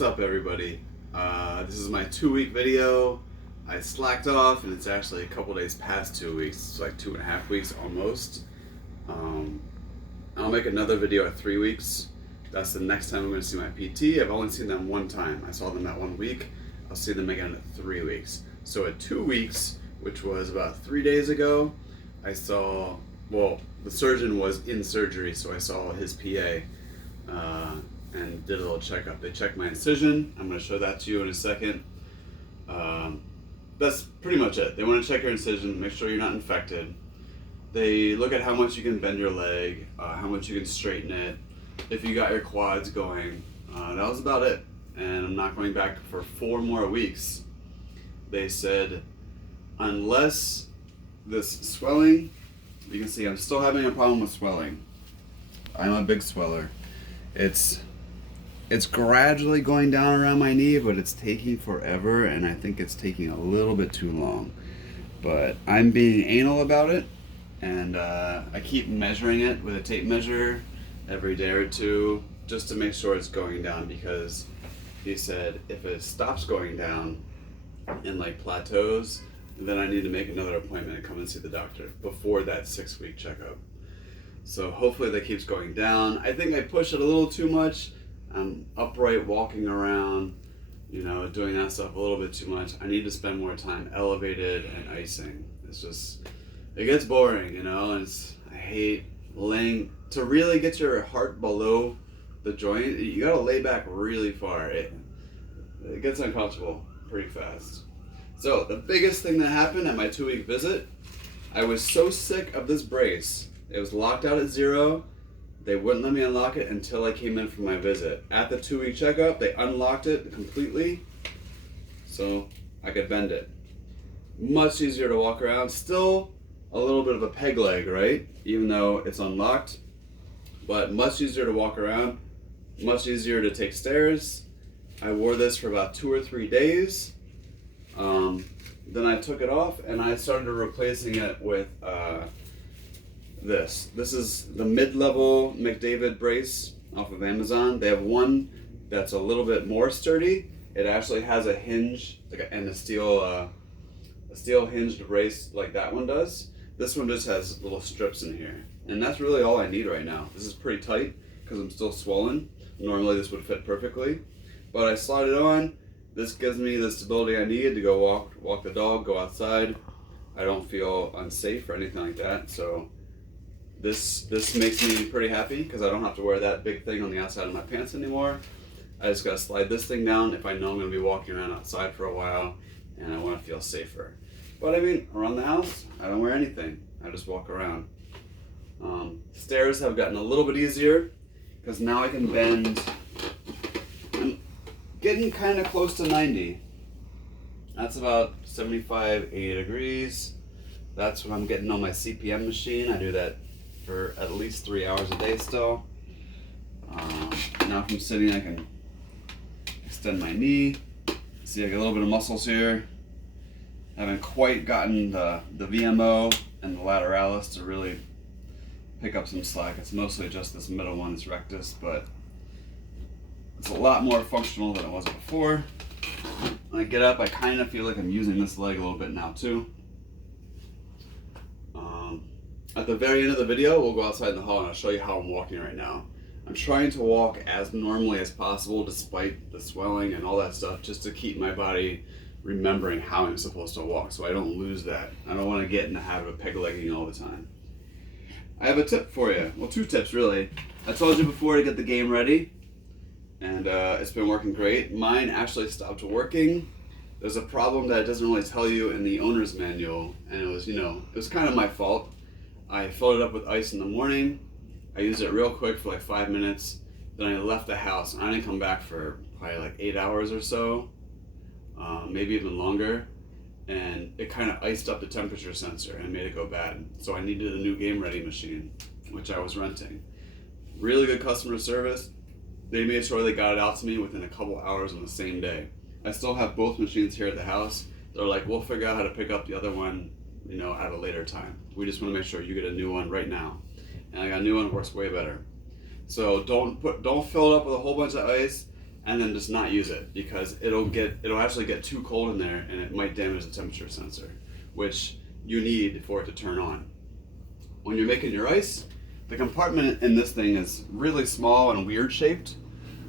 What's up, everybody? This is my 2 week video. I slacked off and it's actually a couple days past 2 weeks. It's like 2.5 weeks almost. Um, I'll make another video at 3 weeks. That's the next time I'm going to see my PT. I've only seen them one time. I saw them that 1 week. I'll see them again at 3 weeks. So at 2 weeks, which was about 3 days ago, I saw, well, the surgeon was in surgery, so I saw his PA. And did a little checkup. They checked my incision. I'm going to show that to you in a second. That's pretty much it. They want to check your incision, make sure you're not infected. They look at how much you can bend your leg, how much you can straighten it, if you got your quads going. That was about it. And I'm not going back for 4 more weeks. They said, unless this swelling, you can see I'm still having a problem with swelling. I'm a big sweller. It's gradually going down around my knee, but it's taking forever, and I think it's taking a little bit too long. But I'm being anal about it, and I keep measuring it with a tape measure every day or two just to make sure it's going down, because he said if it stops going down and like plateaus, then I need to make another appointment and come and see the doctor before that 6-week checkup. So hopefully that keeps going down. I think I push it a little too much. I'm upright walking around, doing that stuff a little bit too much. I need to spend more time elevated and icing. It gets boring, and I hate laying. To really get your heart below the joint, you gotta lay back really far. It gets uncomfortable pretty fast. So the biggest thing that happened at my 2-week visit, I was so sick of this brace. It was locked out at 0. They wouldn't let me unlock it until I came in for my visit. At the 2-week checkup, they unlocked it completely so I could bend it. Much easier to walk around. Still a little bit of a peg leg, right? Even though it's unlocked, but much easier to walk around, much easier to take stairs. I wore this for about 2 or 3 days. Then I took it off and I started replacing it with this. This is the mid-level McDavid brace off of Amazon. They have one that's a little bit more sturdy. It actually has a hinge, and a steel hinged brace like that one does. This one just has little strips in here, and that's really all I need right now. This is pretty tight because I'm still swollen. Normally this would fit perfectly, but I slide it on. This gives me the stability I need to go walk the dog, go outside. I don't feel unsafe or anything like that. So this makes me pretty happy because I don't have to wear that big thing on the outside of my pants anymore. I just gotta slide this thing down if I know I'm gonna be walking around outside for a while and I wanna feel safer. But I mean, around the house, I don't wear anything. I just walk around. Stairs have gotten a little bit easier because now I can bend. I'm getting kind of close to 90. That's about 75, 80 degrees. That's what I'm getting on my CPM machine. I do that for at least 3 hours a day still. Now if I'm sitting, I can extend my knee. See, I get a little bit of muscles here. I haven't quite gotten the VMO and the lateralis to really pick up some slack. It's mostly just this middle one, this rectus, but it's a lot more functional than it was before. When I get up, I kind of feel like I'm using this leg a little bit now too. At the very end of the video, we'll go outside in the hall and I'll show you how I'm walking right now. I'm trying to walk as normally as possible despite the swelling and all that stuff, just to keep my body remembering how I'm supposed to walk so I don't lose that. I don't want to get in the habit of peg legging all the time. I have a tip for you. Well, 2 tips really. I told you before to get the game ready, and it's been working great. Mine actually stopped working. There's a problem that it doesn't really tell you in the owner's manual, and it was kind of my fault. I filled it up with ice in the morning. I used it real quick for like 5 minutes. Then I left the house, and I didn't come back for probably like 8 hours or so, maybe even longer. And it kind of iced up the temperature sensor and made it go bad. So I needed a new game ready machine, which I was renting. Really good customer service. They made sure they got it out to me within a couple hours on the same day. I still have both machines here at the house. They're like, we'll figure out how to pick up the other one, at a later time. We just want to make sure you get a new one right now. And I got a new one that works way better. So don't fill it up with a whole bunch of ice. and then just not use it, because it'll actually get too cold in there and it might damage the temperature sensor, which you need for it to turn on. When you're making your ice, the compartment in this thing is really small and weird shaped.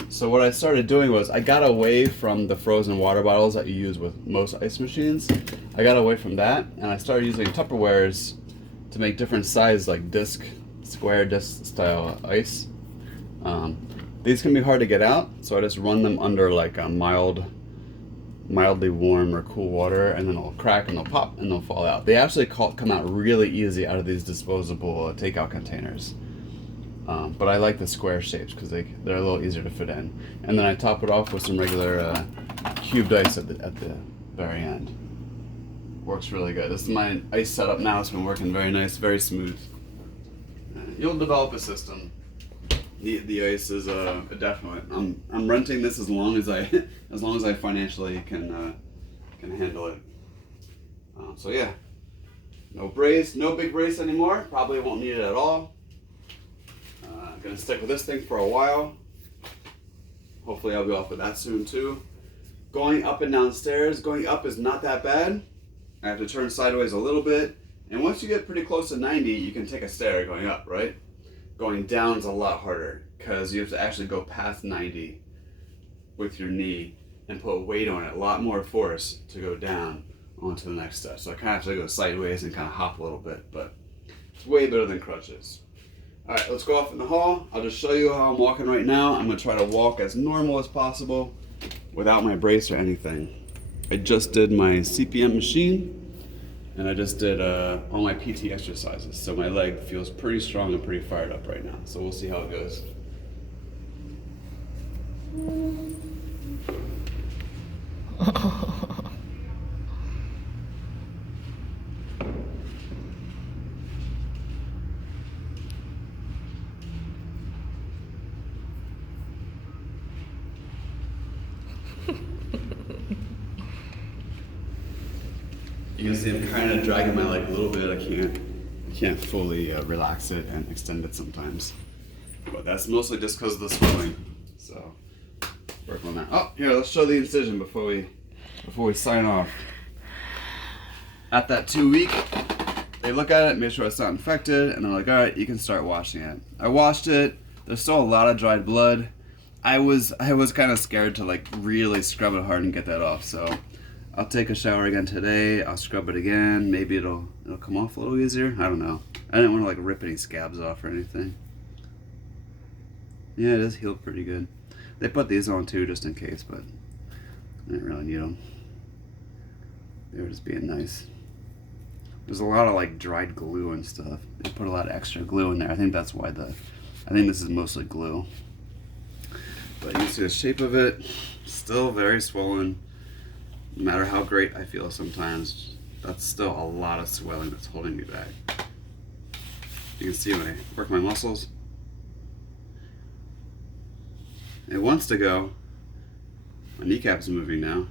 So what I started doing was I got away from the frozen water bottles that you use with most ice machines. I got away from that and I started using Tupperwares to make different size, like square disc style ice. These can be hard to get out, so I just run them under like a mildly warm or cool water, and then they'll crack and they'll pop and they'll fall out. They actually come out really easy out of these disposable takeout containers. But I like the square shapes because they're a little easier to fit in. And then I top it off with some regular cubed ice at the very end. Works really good. This is my ice setup now. It's been working very nice, very smooth. You'll develop a system. The ice is definitely. I'm renting this as long as I financially can handle it. So yeah, no brace, no big brace anymore. Probably won't need it at all. Gonna stick with this thing for a while. Hopefully I'll be off with that soon too. Going up and down stairs, going up is not that bad. I have to turn sideways a little bit, and once you get pretty close to 90, you can take a stair going up, right? Going down is a lot harder because you have to actually go past 90 with your knee and put weight on it, a lot more force to go down onto the next step. So I kind of have to go sideways and kind of hop a little bit, but it's way better than crutches. All right, let's go off in the hall. I'll just show you how I'm walking right now. I'm gonna try to walk as normal as possible without my brace or anything. I just did my CPM machine, and I just did all my PT exercises. So my leg feels pretty strong and pretty fired up right now. So we'll see how it goes. You can see I'm kind of dragging my leg a little bit. I can't fully relax it and extend it sometimes. But that's mostly just because of the swelling. So, work on that. Oh, here, let's show the incision before we sign off. At that 2 week, they look at it, make sure it's not infected, and they're like, all right, you can start washing it. I washed it. There's still a lot of dried blood. I was kind of scared to like really scrub it hard and get that off. So I'll take a shower again today. I'll scrub it again. Maybe it'll come off a little easier. I don't know. I didn't want to like rip any scabs off or anything. Yeah, it is healed pretty good. They put these on too just in case, but I didn't really need them. They were just being nice. There's a lot of like dried glue and stuff. They put a lot of extra glue in there. I think that's why I think this is mostly glue. But you can see the shape of it. Still very swollen. No matter how great I feel sometimes, that's still a lot of swelling that's holding me back. You can see when I work my muscles. It wants to go. My kneecap's moving now.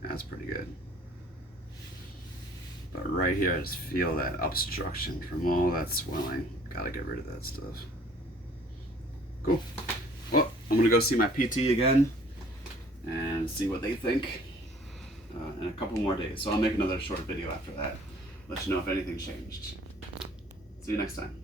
That's pretty good. But right here, I just feel that obstruction from all that swelling. Gotta get rid of that stuff. Cool. Well, I'm gonna go see my PT again and see what they think in a couple more days. So I'll make another short video after that. Let you know if anything changed. See you next time.